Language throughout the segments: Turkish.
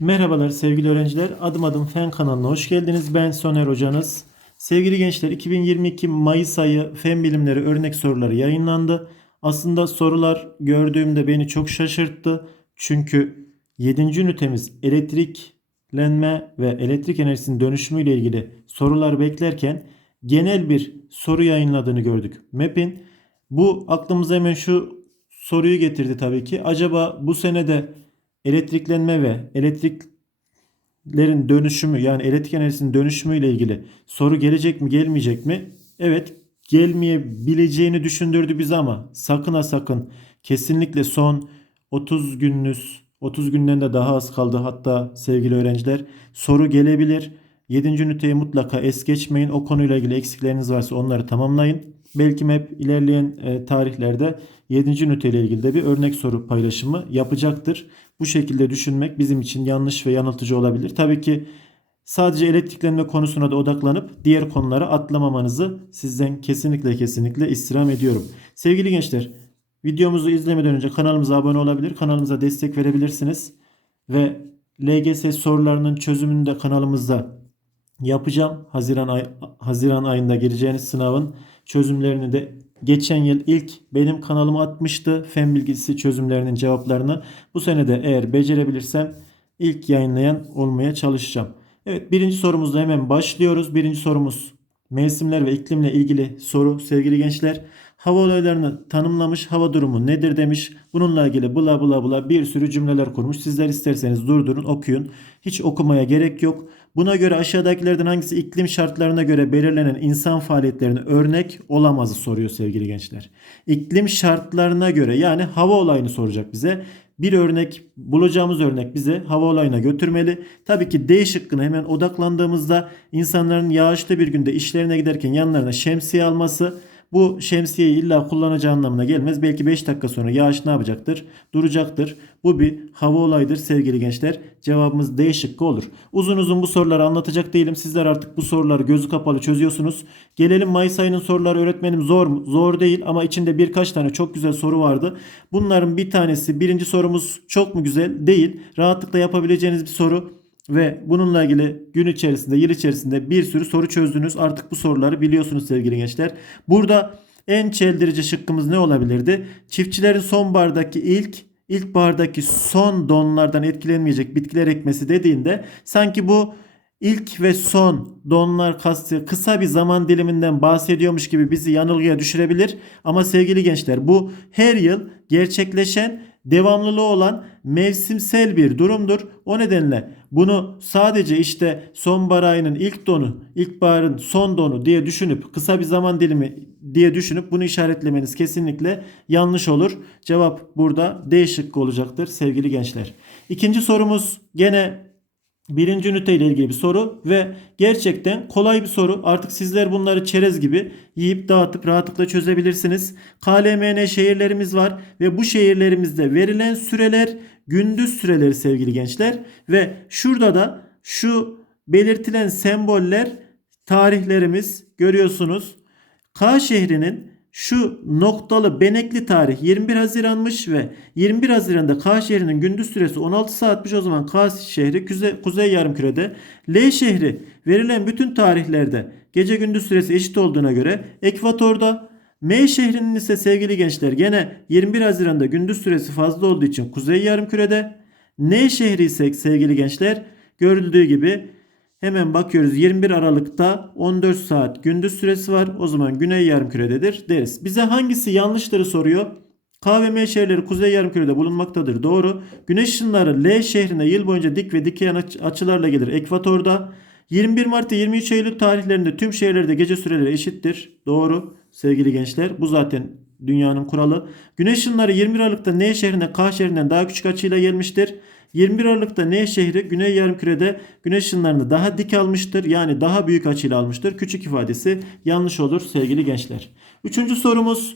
Merhabalar sevgili öğrenciler. Adım adım fen kanalına hoş geldiniz. Ben Soner hocanız. Sevgili gençler 2022 Mayıs ayı fen bilimleri örnek soruları yayınlandı. Aslında sorular gördüğümde beni çok şaşırttı. Çünkü 7. ünitemiz elektriklenme ve elektrik enerjisinin dönüşümü ile ilgili sorular beklerken genel bir soru yayınladığını gördük. MEP'in bu aklımıza hemen şu soruyu getirdi tabii ki. Acaba bu senede elektriklenme ve elektriklerin dönüşümü yani elektrik enerjisinin dönüşümü ile ilgili soru gelecek mi gelmeyecek mi? Evet gelmeyebileceğini düşündürdü bizi ama sakın ha sakın kesinlikle son 30 gününüz 30 günden de daha az kaldı hatta sevgili öğrenciler soru gelebilir. 7. üniteyi mutlaka es geçmeyin. O konuyla ilgili eksikleriniz varsa onları tamamlayın. Belki hep ilerleyen e, tarihlerde 7. ünite ile ilgili de bir örnek soru paylaşımı yapacaktır. Bu şekilde düşünmek bizim için yanlış ve yanıltıcı olabilir. Tabii ki sadece elektriklenme konusuna da odaklanıp diğer konulara atlamamanızı sizden kesinlikle kesinlikle istirham ediyorum. Sevgili gençler, videomuzu izlemeden önce kanalımıza abone olabilir, kanalımıza destek verebilirsiniz ve LGS sorularının çözümünü de kanalımızda yapacağım. Haziran ay Haziran ayında gireceğiniz sınavın çözümlerini de geçen yıl ilk benim kanalıma atmıştı. Fen bilgisi çözümlerinin cevaplarını. Bu sene de eğer becerebilirsem ilk yayınlayan olmaya çalışacağım. Evet birinci sorumuzla hemen başlıyoruz. Birinci sorumuz mevsimler ve iklimle ilgili soru sevgili gençler. Hava olaylarını tanımlamış hava durumu nedir demiş. Bununla ilgili bula bula bula bir sürü cümleler kurmuş. Sizler isterseniz durdurun okuyun. Hiç okumaya gerek yok. Buna göre aşağıdakilerden hangisi iklim şartlarına göre belirlenen insan faaliyetlerine örnek olamazı soruyor sevgili gençler. İklim şartlarına göre yani hava olayını soracak bize. Bir örnek bulacağımız örnek bize hava olayına götürmeli. Tabii ki D şıkkına hemen odaklandığımızda insanların yağışlı bir günde işlerine giderken yanlarına şemsiye alması bu şemsiyeyi illa kullanacağı anlamına gelmez. Belki 5 dakika sonra yağış ne yapacaktır? Duracaktır. Bu bir hava olayıdır sevgili gençler. Cevabımız D şıkkı olur. Uzun uzun bu soruları anlatacak değilim. Sizler artık bu soruları gözü kapalı çözüyorsunuz. Gelelim Mayıs ayının soruları öğretmenim zor mu? Zor değil ama içinde birkaç tane çok güzel soru vardı. Bunların bir tanesi birinci sorumuz çok mu güzel? Değil. Rahatlıkla yapabileceğiniz bir soru ve bununla ilgili gün içerisinde, yıl içerisinde bir sürü soru çözdünüz. Artık bu soruları biliyorsunuz sevgili gençler. Burada en çeldirici şıkkımız ne olabilirdi? Çiftçilerin sonbahardaki ilk, ilkbahardaki son donlardan etkilenmeyecek bitkiler ekmesi dediğinde sanki bu ilk ve son donlar kastı kısa bir zaman diliminden bahsediyormuş gibi bizi yanılgıya düşürebilir. Ama sevgili gençler bu her yıl gerçekleşen devamlılığı olan mevsimsel bir durumdur. O nedenle bunu sadece işte sonbahar ayının ilk donu, ilkbaharın son donu diye düşünüp kısa bir zaman dilimi diye düşünüp bunu işaretlemeniz kesinlikle yanlış olur. Cevap burada D şıkkı olacaktır sevgili gençler. İkinci sorumuz gene Birinci ünite ile ilgili bir soru ve gerçekten kolay bir soru. Artık sizler bunları çerez gibi yiyip dağıtıp rahatlıkla çözebilirsiniz. KLMN şehirlerimiz var ve bu şehirlerimizde verilen süreler gündüz süreleri sevgili gençler. Ve şurada da şu belirtilen semboller tarihlerimiz görüyorsunuz. K şehrinin şu noktalı benekli tarih 21 Haziran'mış ve 21 Haziran'da K şehrinin gündüz süresi 16 saatmiş. O zaman K şehri kuzey, kuzey yarımkürede. L şehri verilen bütün tarihlerde gece gündüz süresi eşit olduğuna göre ekvatorda. M şehrinin ise sevgili gençler gene 21 Haziran'da gündüz süresi fazla olduğu için kuzey yarımkürede. N şehri ise sevgili gençler görüldüğü gibi Hemen bakıyoruz 21 Aralık'ta 14 saat gündüz süresi var. O zaman güney yarımkürededir deriz. Bize hangisi yanlıştırı soruyor. K M şehirleri kuzey yarımkürede bulunmaktadır. Doğru. Güneş ışınları L şehrine yıl boyunca dik ve dikey açılarla gelir. Ekvatorda 21 Mart ve 23 Eylül tarihlerinde tüm şehirlerde gece süreleri eşittir. Doğru sevgili gençler. Bu zaten dünyanın kuralı. Güneş ışınları 21 Aralık'ta N şehrine K şehrinden daha küçük açıyla gelmiştir. 21 Aralık'ta N şehri Güney Yarımküre'de güneş ışınlarını daha dik almıştır. Yani daha büyük açıyla almıştır. Küçük ifadesi yanlış olur sevgili gençler. Üçüncü sorumuz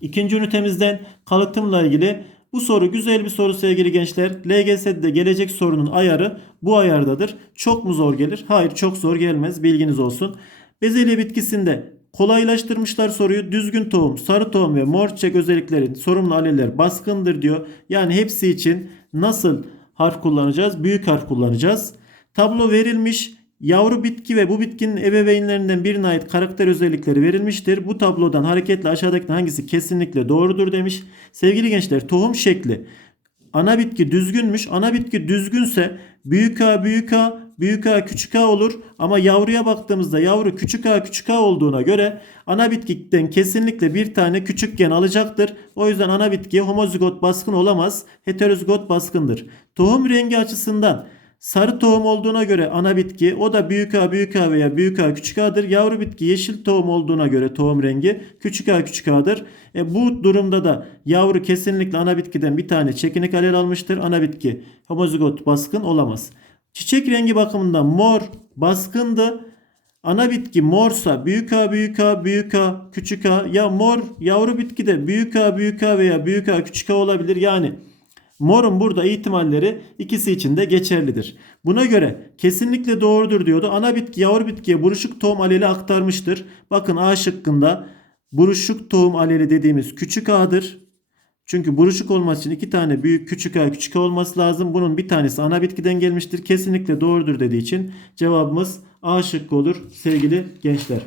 ikinci ünitemizden kalıtımla ilgili. Bu soru güzel bir soru sevgili gençler. LGS'de gelecek sorunun ayarı bu ayardadır. Çok mu zor gelir? Hayır çok zor gelmez bilginiz olsun. Bezelye bitkisinde Kolaylaştırmışlar soruyu. Düzgün tohum, sarı tohum ve mor çiçek özelliklerin sorumlu aleller baskındır diyor. Yani hepsi için nasıl harf kullanacağız? Büyük harf kullanacağız. Tablo verilmiş. Yavru bitki ve bu bitkinin ebeveynlerinden birine ait karakter özellikleri verilmiştir. Bu tablodan hareketle aşağıdaki hangisi kesinlikle doğrudur demiş. Sevgili gençler tohum şekli ana bitki düzgünmüş. Ana bitki düzgünse büyük A büyük A büyük A küçük A olur. Ama yavruya baktığımızda yavru küçük A küçük A olduğuna göre ana bitkiden kesinlikle bir tane küçük gen alacaktır. O yüzden ana bitkiye homozigot baskın olamaz. Heterozigot baskındır. Tohum rengi açısından Sarı tohum olduğuna göre ana bitki o da büyük A büyük A veya büyük A küçük A'dır. Yavru bitki yeşil tohum olduğuna göre tohum rengi küçük A küçük A'dır. E bu durumda da yavru kesinlikle ana bitkiden bir tane çekinik alel almıştır. Ana bitki homozigot baskın olamaz. Çiçek rengi bakımından mor baskındı. Ana bitki morsa büyük A büyük A büyük A küçük A ya mor yavru bitki de büyük A büyük A veya büyük A küçük A olabilir. Yani Mor'un burada ihtimalleri ikisi için de geçerlidir. Buna göre kesinlikle doğrudur diyordu. Ana bitki yavru bitkiye buruşuk tohum aleli aktarmıştır. Bakın A şıkkında buruşuk tohum aleli dediğimiz küçük A'dır. Çünkü buruşuk olması için iki tane büyük küçük A küçük A olması lazım. Bunun bir tanesi ana bitkiden gelmiştir. Kesinlikle doğrudur dediği için cevabımız A şıkkı olur sevgili gençler.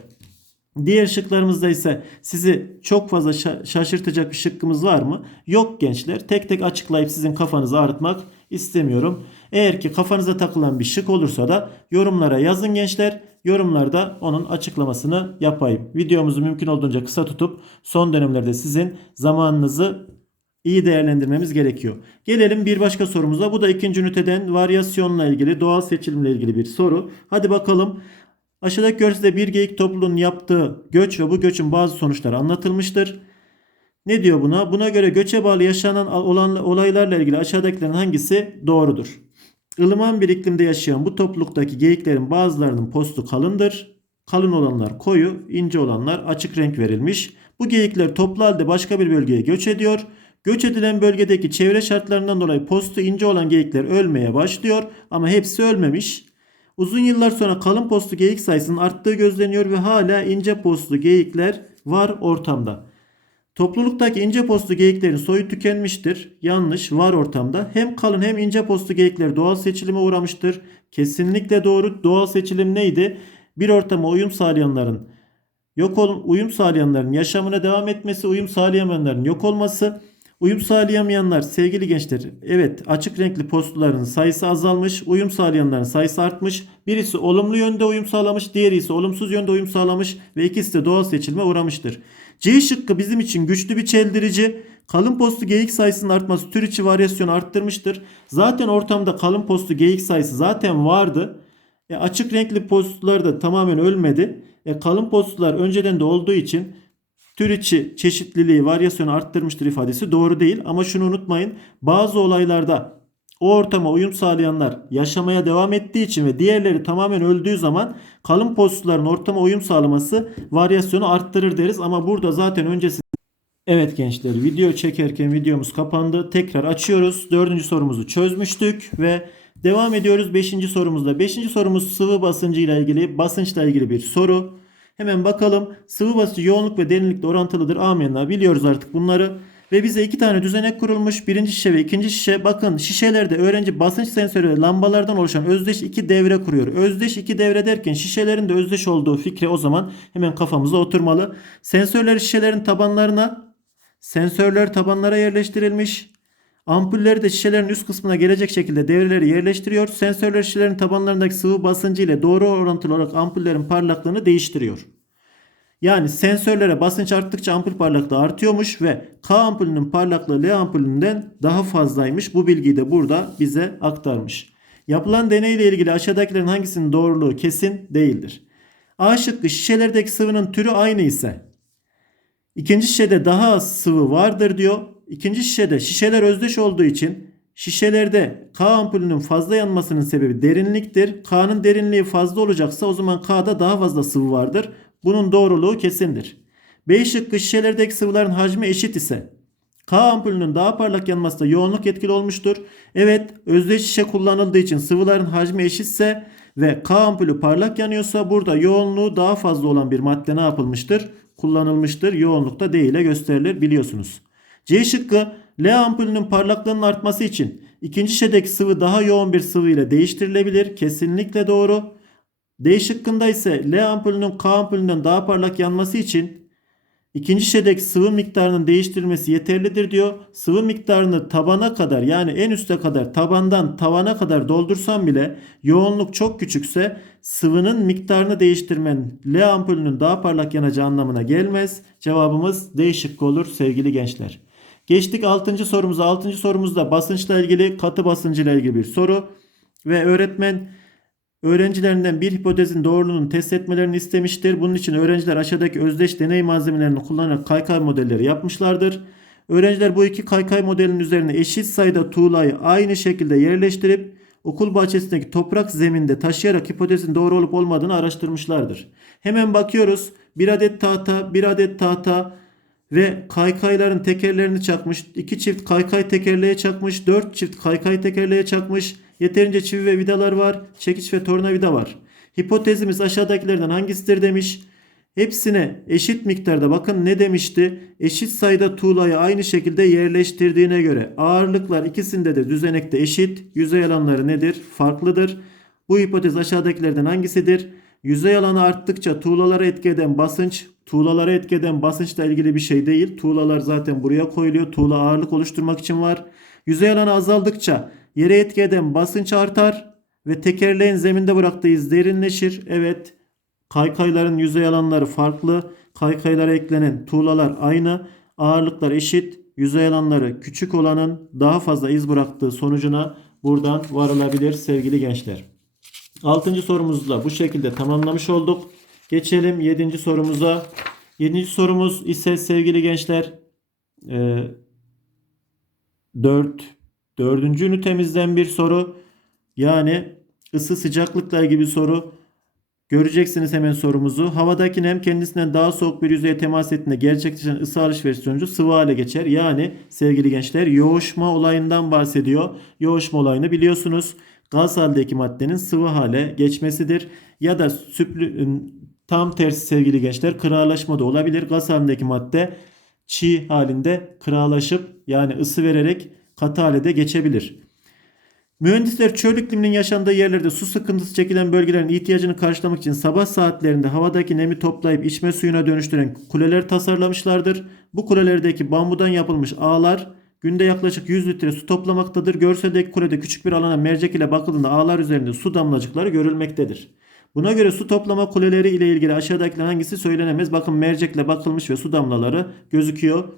Diğer şıklarımızda ise sizi çok fazla şaşırtacak bir şıkkımız var mı? Yok gençler. Tek tek açıklayıp sizin kafanızı ağrıtmak istemiyorum. Eğer ki kafanıza takılan bir şık olursa da yorumlara yazın gençler. Yorumlarda onun açıklamasını yapayım. Videomuzu mümkün olduğunca kısa tutup son dönemlerde sizin zamanınızı iyi değerlendirmemiz gerekiyor. Gelelim bir başka sorumuza. Bu da ikinci üniteden varyasyonla ilgili, doğal seçilimle ilgili bir soru. Hadi bakalım. Aşağıdaki görselde bir geyik topluluğunun yaptığı göç ve bu göçün bazı sonuçları anlatılmıştır. Ne diyor buna? Buna göre göçe bağlı yaşanan olan olaylarla ilgili aşağıdakilerin hangisi doğrudur? Ilıman bir iklimde yaşayan bu topluluktaki geyiklerin bazılarının postu kalındır. Kalın olanlar koyu, ince olanlar açık renk verilmiş. Bu geyikler toplu halde başka bir bölgeye göç ediyor. Göç edilen bölgedeki çevre şartlarından dolayı postu ince olan geyikler ölmeye başlıyor ama hepsi ölmemiş. Uzun yıllar sonra kalın postlu geyik sayısının arttığı gözleniyor ve hala ince postlu geyikler var ortamda. Topluluktaki ince postlu geyiklerin soyu tükenmiştir. Yanlış var ortamda. Hem kalın hem ince postlu geyikler doğal seçilime uğramıştır. Kesinlikle doğru. Doğal seçilim neydi? Bir ortama uyum sağlayanların yok ol, uyum sağlayanların yaşamına devam etmesi, uyum sağlayamayanların yok olması. Uyum sağlayamayanlar sevgili gençler evet açık renkli postuların sayısı azalmış. Uyum sağlayanların sayısı artmış. Birisi olumlu yönde uyum sağlamış. Diğeri ise olumsuz yönde uyum sağlamış. Ve ikisi de doğal seçilme uğramıştır. C şıkkı bizim için güçlü bir çeldirici. Kalın postu geyik sayısının artması tür içi varyasyonu arttırmıştır. Zaten ortamda kalın postu geyik sayısı zaten vardı. E, açık renkli postlar da tamamen ölmedi. E, kalın postlar önceden de olduğu için tür içi çeşitliliği, varyasyonu arttırmıştır ifadesi doğru değil. Ama şunu unutmayın. Bazı olaylarda o ortama uyum sağlayanlar yaşamaya devam ettiği için ve diğerleri tamamen öldüğü zaman kalın postların ortama uyum sağlaması varyasyonu arttırır deriz. Ama burada zaten öncesi Evet gençler video çekerken videomuz kapandı. Tekrar açıyoruz. Dördüncü sorumuzu çözmüştük ve devam ediyoruz. Beşinci sorumuzda. Beşinci sorumuz sıvı basıncı ile ilgili basınçla ilgili bir soru. Hemen bakalım. Sıvı basıncı yoğunluk ve derinlikle orantılıdır. Amenna. Biliyoruz artık bunları. Ve bize iki tane düzenek kurulmuş. Birinci şişe ve ikinci şişe. Bakın şişelerde öğrenci basınç sensörü ve lambalardan oluşan özdeş iki devre kuruyor. Özdeş iki devre derken şişelerin de özdeş olduğu fikri o zaman hemen kafamıza oturmalı. Sensörler şişelerin tabanlarına, sensörler tabanlara yerleştirilmiş. Ampulleri de şişelerin üst kısmına gelecek şekilde devreleri yerleştiriyor. Sensörler şişelerin tabanlarındaki sıvı basıncı ile doğru orantılı olarak ampullerin parlaklığını değiştiriyor. Yani sensörlere basınç arttıkça ampul parlaklığı artıyormuş ve K ampulünün parlaklığı L ampulünden daha fazlaymış. Bu bilgiyi de burada bize aktarmış. Yapılan deney ile ilgili aşağıdakilerin hangisinin doğruluğu kesin değildir. A şıkkı şişelerdeki sıvının türü aynı ise ikinci şişede daha az sıvı vardır diyor. İkinci şişede şişeler özdeş olduğu için şişelerde K ampulünün fazla yanmasının sebebi derinliktir. K'nın derinliği fazla olacaksa o zaman K'da daha fazla sıvı vardır. Bunun doğruluğu kesindir. B şıkkı şişelerdeki sıvıların hacmi eşit ise K ampulünün daha parlak yanması da yoğunluk etkili olmuştur. Evet özdeş şişe kullanıldığı için sıvıların hacmi eşitse ve K ampulü parlak yanıyorsa burada yoğunluğu daha fazla olan bir madde ne yapılmıştır? Kullanılmıştır. Yoğunlukta D ile gösterilir biliyorsunuz. C şıkkı L ampulünün parlaklığının artması için İkinci şişedeki sıvı daha yoğun bir sıvı ile değiştirilebilir. Kesinlikle doğru. D şıkkında ise L ampulünün K ampulünden daha parlak yanması için ikinci şişedeki sıvı miktarının değiştirilmesi yeterlidir diyor. Sıvı miktarını tabana kadar yani en üste kadar tabandan tavana kadar doldursan bile yoğunluk çok küçükse sıvının miktarını değiştirmen L ampulünün daha parlak yanacağı anlamına gelmez. Cevabımız D şıkkı olur sevgili gençler. Geçtik 6. sorumuza. 6. sorumuzda basınçla ilgili katı basıncıyla ilgili bir soru. Ve öğretmen öğrencilerinden bir hipotezin doğruluğunu test etmelerini istemiştir. Bunun için öğrenciler aşağıdaki özdeş deney malzemelerini kullanarak kaykay modelleri yapmışlardır. Öğrenciler bu iki kaykay modelinin üzerine eşit sayıda tuğlayı aynı şekilde yerleştirip okul bahçesindeki toprak zeminde taşıyarak hipotezin doğru olup olmadığını araştırmışlardır. Hemen bakıyoruz. Bir adet tahta, bir adet tahta, ve kaykayların tekerlerini çakmış. iki çift kaykay tekerleğe çakmış. Dört çift kaykay tekerleğe çakmış. Yeterince çivi ve vidalar var. Çekiç ve tornavida var. Hipotezimiz aşağıdakilerden hangisidir demiş. Hepsine eşit miktarda bakın ne demişti? Eşit sayıda tuğlayı aynı şekilde yerleştirdiğine göre ağırlıklar ikisinde de düzenekte eşit. Yüzey alanları nedir? Farklıdır. Bu hipotez aşağıdakilerden hangisidir? Yüzey alanı arttıkça tuğlalara etki eden basınç, tuğlalara etki eden basınçla ilgili bir şey değil. Tuğlalar zaten buraya koyuluyor. Tuğla ağırlık oluşturmak için var. Yüzey alanı azaldıkça yere etki eden basınç artar ve tekerleğin zeminde bıraktığı iz derinleşir. Evet, kaykayların yüzey alanları farklı. Kaykaylara eklenen tuğlalar aynı. Ağırlıklar eşit. Yüzey alanları küçük olanın daha fazla iz bıraktığı sonucuna buradan varılabilir sevgili gençler. Altıncı sorumuzla bu şekilde tamamlamış olduk. Geçelim yedinci sorumuza. Yedinci sorumuz ise sevgili gençler e, 4 dördüncü ünitemizden bir soru. Yani ısı sıcaklıkla ilgili bir soru. Göreceksiniz hemen sorumuzu. Havadaki nem kendisinden daha soğuk bir yüzeye temas ettiğinde gerçekleşen ısı alışveriş sonucu sıvı hale geçer. Yani sevgili gençler yoğuşma olayından bahsediyor. Yoğuşma olayını biliyorsunuz gaz haldeki maddenin sıvı hale geçmesidir. Ya da süplü, tam tersi sevgili gençler kırağlaşma da olabilir. Gaz halindeki madde çiğ halinde kırağlaşıp yani ısı vererek katı hale de geçebilir. Mühendisler çöl ikliminin yaşandığı yerlerde su sıkıntısı çekilen bölgelerin ihtiyacını karşılamak için sabah saatlerinde havadaki nemi toplayıp içme suyuna dönüştüren kuleler tasarlamışlardır. Bu kulelerdeki bambudan yapılmış ağlar günde yaklaşık 100 litre su toplamaktadır. Görseldeki kulede küçük bir alana mercek ile bakıldığında ağlar üzerinde su damlacıkları görülmektedir. Buna göre su toplama kuleleri ile ilgili aşağıdakilerden hangisi söylenemez? Bakın mercekle bakılmış ve su damlaları gözüküyor.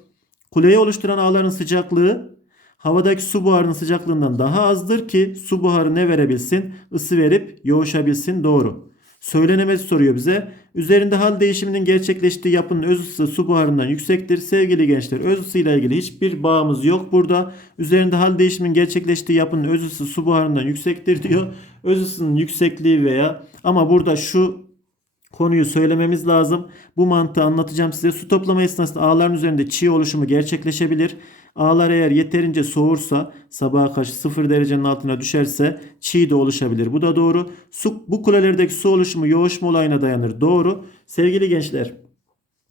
Kuleyi oluşturan ağların sıcaklığı havadaki su buharının sıcaklığından daha azdır ki su buharı ne verebilsin? Isı verip yoğuşabilsin. Doğru. Söylenemez soruyor bize. Üzerinde hal değişiminin gerçekleştiği yapının öz ısısı su buharından yüksektir. Sevgili gençler öz ısı ile ilgili hiçbir bağımız yok burada. Üzerinde hal değişiminin gerçekleştiği yapının öz ısısı su buharından yüksektir diyor. Öz ısının yüksekliği veya ama burada şu konuyu söylememiz lazım. Bu mantığı anlatacağım size. Su toplama esnasında ağların üzerinde çiğ oluşumu gerçekleşebilir. Ağlar eğer yeterince soğursa sabaha karşı 0 derecenin altına düşerse çiğ de oluşabilir. Bu da doğru. Su, bu kulelerdeki su oluşumu yoğuşma olayına dayanır. Doğru. Sevgili gençler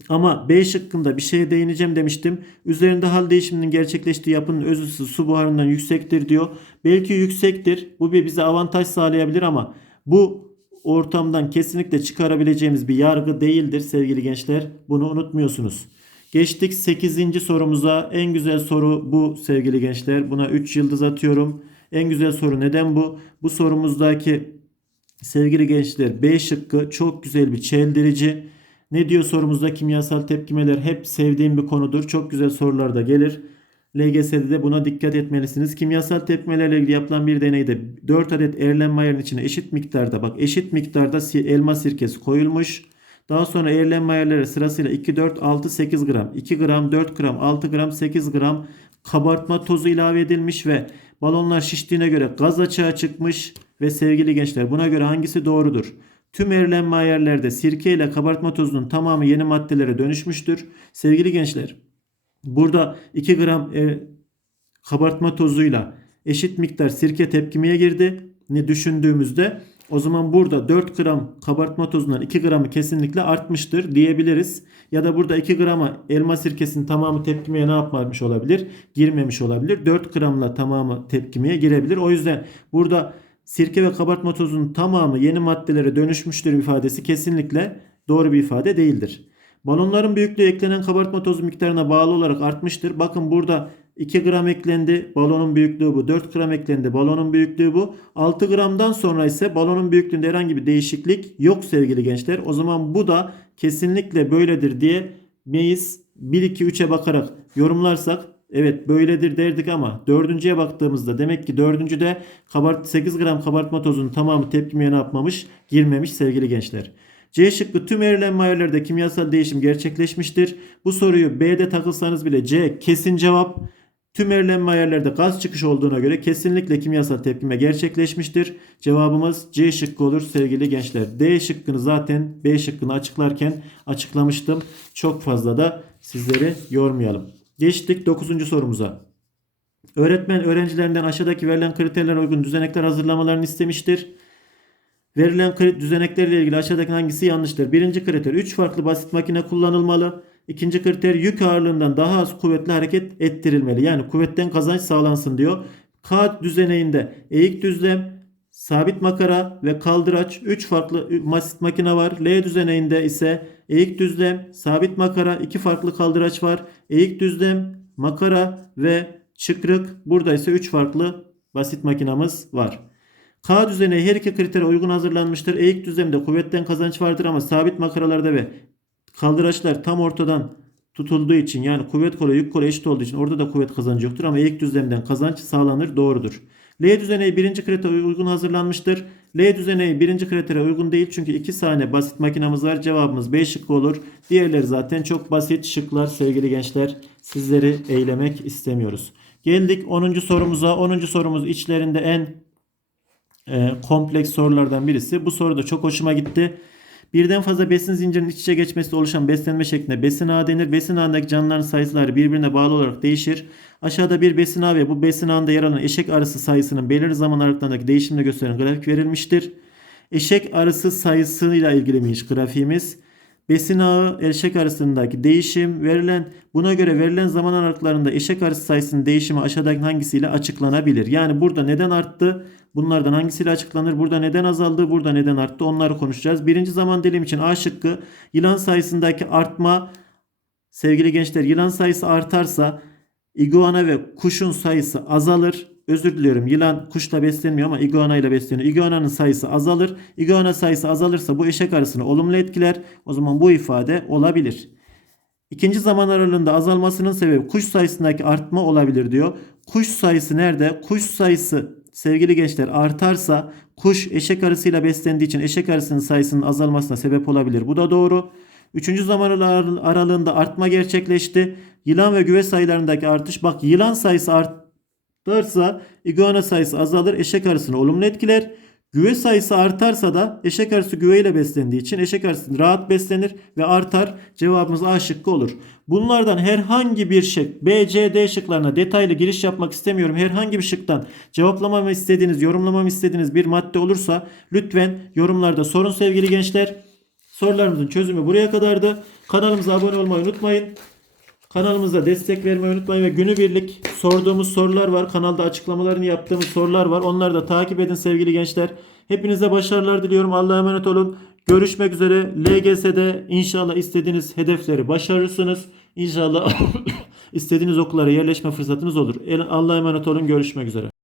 ama B şıkkında bir şeye değineceğim demiştim. Üzerinde hal değişiminin gerçekleştiği yapının öz su buharından yüksektir diyor. Belki yüksektir. Bu bir bize avantaj sağlayabilir ama bu ortamdan kesinlikle çıkarabileceğimiz bir yargı değildir sevgili gençler. Bunu unutmuyorsunuz. Geçtik 8. sorumuza. En güzel soru bu sevgili gençler. Buna 3 yıldız atıyorum. En güzel soru neden bu? Bu sorumuzdaki sevgili gençler B şıkkı çok güzel bir çeldirici. Ne diyor sorumuzda kimyasal tepkimeler hep sevdiğim bir konudur. Çok güzel sorular da gelir. LGS'de de buna dikkat etmelisiniz. Kimyasal tepkimelerle ilgili yapılan bir deneyde 4 adet Erlenmeyer'in içine eşit miktarda bak eşit miktarda elma sirkesi koyulmuş. Daha sonra Erlenmeyer'lere sırasıyla 2, 4, 6, 8 gram, 2 gram, 4 gram, 6 gram, 8 gram kabartma tozu ilave edilmiş ve balonlar şiştiğine göre gaz açığa çıkmış ve sevgili gençler buna göre hangisi doğrudur? Tüm Erlenmeyer'lerde sirke ile kabartma tozunun tamamı yeni maddelere dönüşmüştür. Sevgili gençler burada 2 gram e, kabartma tozuyla eşit miktar sirke tepkimeye girdi. Ne düşündüğümüzde O zaman burada 4 gram kabartma tozundan 2 gramı kesinlikle artmıştır diyebiliriz. Ya da burada 2 grama elma sirkesinin tamamı tepkimeye ne yapmamış olabilir? Girmemiş olabilir. 4 gramla tamamı tepkimeye girebilir. O yüzden burada sirke ve kabartma tozunun tamamı yeni maddelere dönüşmüştür ifadesi kesinlikle doğru bir ifade değildir. Balonların büyüklüğü eklenen kabartma tozu miktarına bağlı olarak artmıştır. Bakın burada 2 gram eklendi. Balonun büyüklüğü bu. 4 gram eklendi. Balonun büyüklüğü bu. 6 gramdan sonra ise balonun büyüklüğünde herhangi bir değişiklik yok sevgili gençler. O zaman bu da kesinlikle böyledir diye meyiz 1 2 3'e bakarak yorumlarsak evet böyledir derdik ama dördüncüye baktığımızda demek ki dördüncüde kabart 8 gram kabartma tozunun tamamı tepkimeye ne yapmamış? Girmemiş sevgili gençler. C şıkkı tüm erilenme ayarlarda kimyasal değişim gerçekleşmiştir. Bu soruyu B'de takılsanız bile C kesin cevap. Tüm erilenme ayarlarda gaz çıkışı olduğuna göre kesinlikle kimyasal tepkime gerçekleşmiştir. Cevabımız C şıkkı olur sevgili gençler. D şıkkını zaten B şıkkını açıklarken açıklamıştım. Çok fazla da sizleri yormayalım. Geçtik 9. sorumuza. Öğretmen öğrencilerinden aşağıdaki verilen kriterlere uygun düzenekler hazırlamalarını istemiştir. Verilen düzeneklerle ilgili aşağıdaki hangisi yanlıştır? Birinci kriter 3 farklı basit makine kullanılmalı. İkinci kriter yük ağırlığından daha az kuvvetli hareket ettirilmeli. Yani kuvvetten kazanç sağlansın diyor. K düzeneğinde eğik düzlem, sabit makara ve kaldıraç 3 farklı makine var. L düzeneğinde ise eğik düzlem, sabit makara, 2 farklı kaldıraç var. Eğik düzlem, makara ve çıkrık. Burada ise 3 farklı basit makinamız var. K düzeneği her iki kritere uygun hazırlanmıştır. Eğik düzlemde kuvvetten kazanç vardır ama sabit makaralarda ve kaldıraçlar tam ortadan tutulduğu için yani kuvvet kolu yük kolu eşit olduğu için orada da kuvvet kazancı yoktur ama eğik düzlemden kazanç sağlanır doğrudur. L düzeneği birinci kritere uygun hazırlanmıştır. L düzeneği birinci kritere uygun değil çünkü iki tane basit makinamız var. Cevabımız B şıkkı olur. Diğerleri zaten çok basit şıklar sevgili gençler. Sizleri eylemek istemiyoruz. Geldik 10. sorumuza. 10. sorumuz içlerinde en e, kompleks sorulardan birisi. Bu soru da çok hoşuma gitti. Birden fazla besin zincirinin iç içe geçmesiyle oluşan beslenme şekline besin ağı denir. Besin ağındaki canlıların sayıları birbirine bağlı olarak değişir. Aşağıda bir besin ağı ve bu besin ağında yer alan eşek arısı sayısının belirli zaman aralıklarındaki değişimini gösteren grafik verilmiştir. Eşek arısı sayısıyla ilgili miymiş grafiğimiz? Besin ağı eşek arasındaki değişim verilen buna göre verilen zaman aralıklarında eşek arısı sayısının değişimi aşağıdaki hangisiyle açıklanabilir? Yani burada neden arttı? Bunlardan hangisiyle açıklanır? Burada neden azaldı? Burada neden arttı? Onları konuşacağız. Birinci zaman dilimi için A şıkkı yılan sayısındaki artma sevgili gençler yılan sayısı artarsa iguana ve kuşun sayısı azalır. Özür diliyorum. Yılan kuşla beslenmiyor ama iguana ile besleniyor. Iguananın sayısı azalır. Iguana sayısı azalırsa bu eşek arısını olumlu etkiler. O zaman bu ifade olabilir. İkinci zaman aralığında azalmasının sebebi kuş sayısındaki artma olabilir diyor. Kuş sayısı nerede? Kuş sayısı sevgili gençler artarsa kuş eşek arısıyla beslendiği için eşek arısının sayısının azalmasına sebep olabilir. Bu da doğru. Üçüncü zaman ar- aralığında artma gerçekleşti. Yılan ve güve sayılarındaki artış. Bak yılan sayısı artarsa iguana sayısı azalır. Eşek arısını olumlu etkiler. Güve sayısı artarsa da eşek arısı güveyle beslendiği için eşek arısı rahat beslenir ve artar. Cevabımız A şıkkı olur. Bunlardan herhangi bir şık B, C, D şıklarına detaylı giriş yapmak istemiyorum. Herhangi bir şıktan cevaplamamı istediğiniz, yorumlamamı istediğiniz bir madde olursa lütfen yorumlarda sorun sevgili gençler. Sorularımızın çözümü buraya kadardı. Kanalımıza abone olmayı unutmayın. Kanalımıza destek vermeyi unutmayın ve günübirlik sorduğumuz sorular var. Kanalda açıklamalarını yaptığımız sorular var. Onları da takip edin sevgili gençler. Hepinize başarılar diliyorum. Allah'a emanet olun. Görüşmek üzere. LGS'de inşallah istediğiniz hedefleri başarırsınız. İnşallah istediğiniz okullara yerleşme fırsatınız olur. Allah'a emanet olun. Görüşmek üzere.